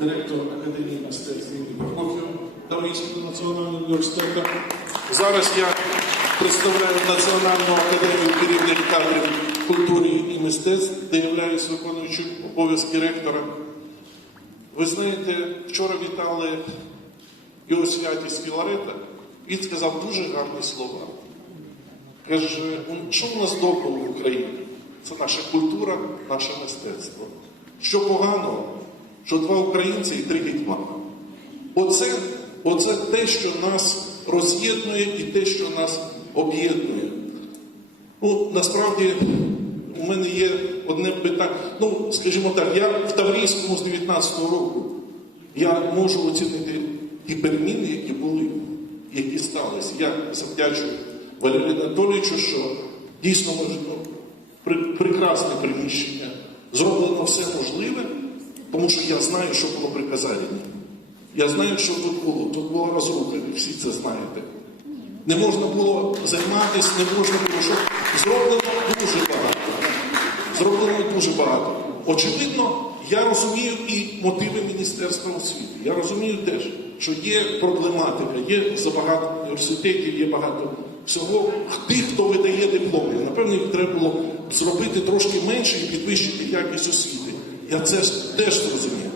директор Академії мистецтв імені Прокоф'єва Таврійського національного університету. Зараз я представляю Національну академію керівних кадрів культури і мистецтв, де являюсь виконуючим обов'язки ректора. Ви знаєте, вчора вітали його святість Філарета. Він сказав дуже гарні слова. Каже, «Ну, що у нас доброго в Україні? Це наша культура, наше мистецтво. Що поганого, що два українці і три гетьмани. Оце, оце те, що нас роз'єднує і те, що нас об'єднує. Ну, насправді, у мене є одне питання. Ну, скажімо так, я в Таврійському з 19-го року я можу оцінити ті переміни, які були, які сталися. Я завдячую Валерію Анатолійовичу, що дійсно ми, ну, прекрасне приміщення, зроблено все можливе, тому що я знаю, що було при Казаріні. Я знаю, що тут було. Тут була розруха, ви всі це знаєте. Не можна було займатися, не можна було, що зроблено дуже багато. Зроблено дуже багато. Очевидно, я розумію і мотиви Міністерства освіти. Я розумію теж, що є проблематика, є забагато університетів, є багато всього. Тих, хто видає дипломи, напевно, їх треба було зробити трошки менше і підвищити якість освіти. Я це ж теж зрозумів.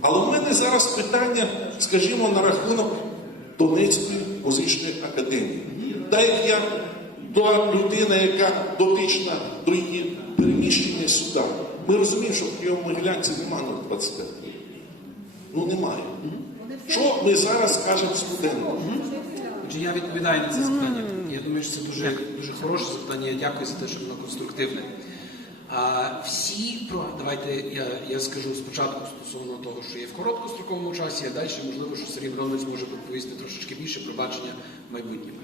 Але в мене зараз питання, скажімо, на рахунок Донецької музичної академії. Та як я та людина, яка дотична до її переміщення сюди. Ми розуміємо, що в Києво-Могилянці немає 25. Ну немає. Що ми скажемо скажемо студентам? Я відповідаю на це запитання. Я думаю, що це дуже, дуже хороше запитання. Я дякую за те, що воно конструктивне. А всі давайте я, я скажу спочатку стосовно того, що є в короткостроковому часі, а далі можливо, що Сергій Бронович зможе відповісти трошечки більше про бачення майбутнього.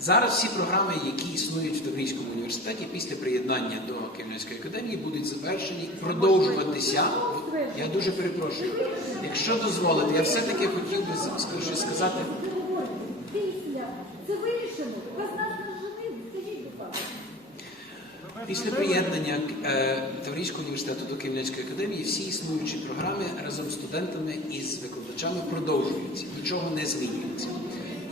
Зараз всі програми, які існують в Таврійському університеті після приєднання до Київської академії, будуть завершені продовжуватися. Я дуже перепрошую. Якщо дозволите, я все-таки хотів би сказати. Після. Це вирішено. Вас нас не женили. Скажіть, будь ласка. Після приєднання е, Таврійського університету до Київської академії всі існуючі програми разом з студентами і з викладачами продовжуються, нічого не змінюється.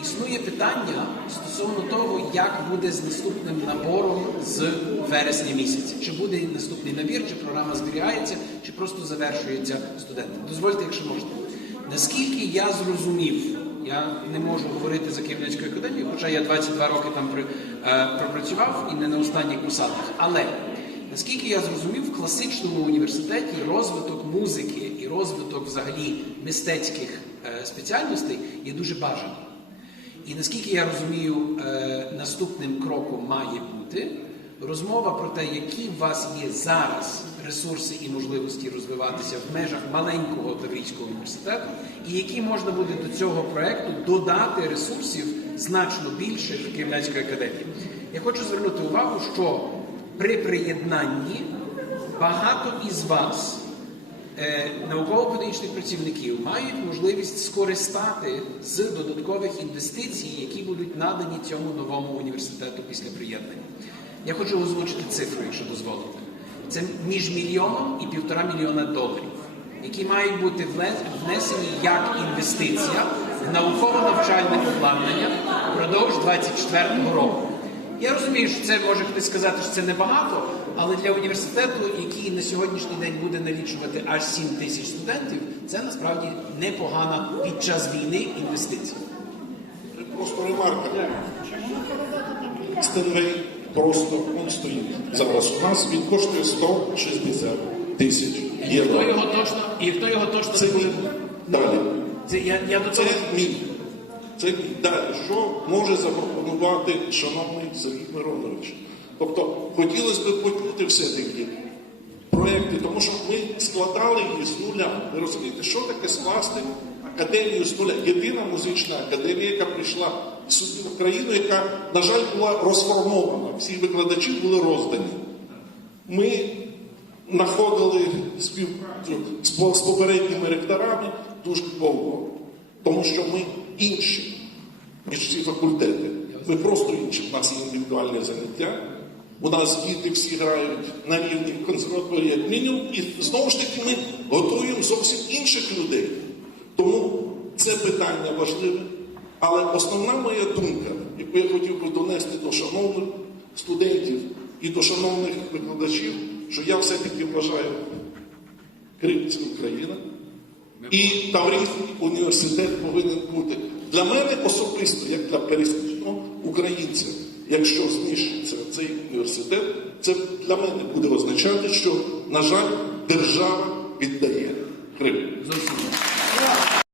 Існує питання стосовно того, як буде з наступним набором з вересня місяця. Чи буде наступний набір, чи програма зберігається, чи просто завершується студентам. Дозвольте, якщо можна. Наскільки я зрозумів, я не можу говорити за Київською академією, хоча я 22 роки там при, пропрацював і не на останніх посадах. Але наскільки я зрозумів, в класичному університеті розвиток музики і розвиток взагалі мистецьких е, спеціальностей є дуже бажаний. І наскільки я розумію, е, наступним кроком має бути розмова про те, які у вас є зараз ресурси і можливості розвиватися в межах маленького Таврійського університету, і які можна буде до цього проекту додати ресурсів значно більше в Київської академії. Я хочу звернути увагу, що при приєднанні багато із вас е, науково-педагогічних працівників мають можливість скористати з додаткових інвестицій, які будуть надані цьому новому університету після приєднання. Я хочу озвучити цифру, якщо дозволите. Це між мільйоном і півтора мільйона доларів, які мають бути внесені як інвестиція в науково-навчальне обладнання впродовж 24 року. Я розумію, що це може хтось сказати, що це небагато, але для університету, який на сьогоднішній день буде налічувати аж 7 тисяч студентів, це насправді непогана під час війни інвестиція. Просто ремарка. Стенвей просто він стоїть. Зараз у нас він коштує 160 тисяч І хто його точно, і хто його точно Це не буде. Далі. Це я, я до Це мій. Це. Далі. Що може запропонувати шановний Сергій Миронович? Тобто хотілося б почути все-таки проекти, тому що ми складали її з нуля. Ви розумієте, що таке скласти академію з нуля? Єдина музична академія, яка прийшла в країну, яка, на жаль, була розформована. Всі викладачі були роздані. Ми знаходили співпрацю з попередніми ректорами дуже довго, тому що ми інші, ніж всі факультети. Ми просто інші. У нас є індивідуальне заняття. У нас діти всі грають на рівні консерваторії як мінімум. І знову ж таки ми готуємо зовсім інших людей. Тому це питання важливе. Але основна моя думка, яку я хотів би донести до шановних студентів і до шановних викладачів, що я все-таки вважаю, Крим це Україна. І Таврійський університет повинен бути для мене особисто, як для пересічного українця. Якщо знищиться цей університет, це для мене буде означати, що, на жаль, держава віддає Крим.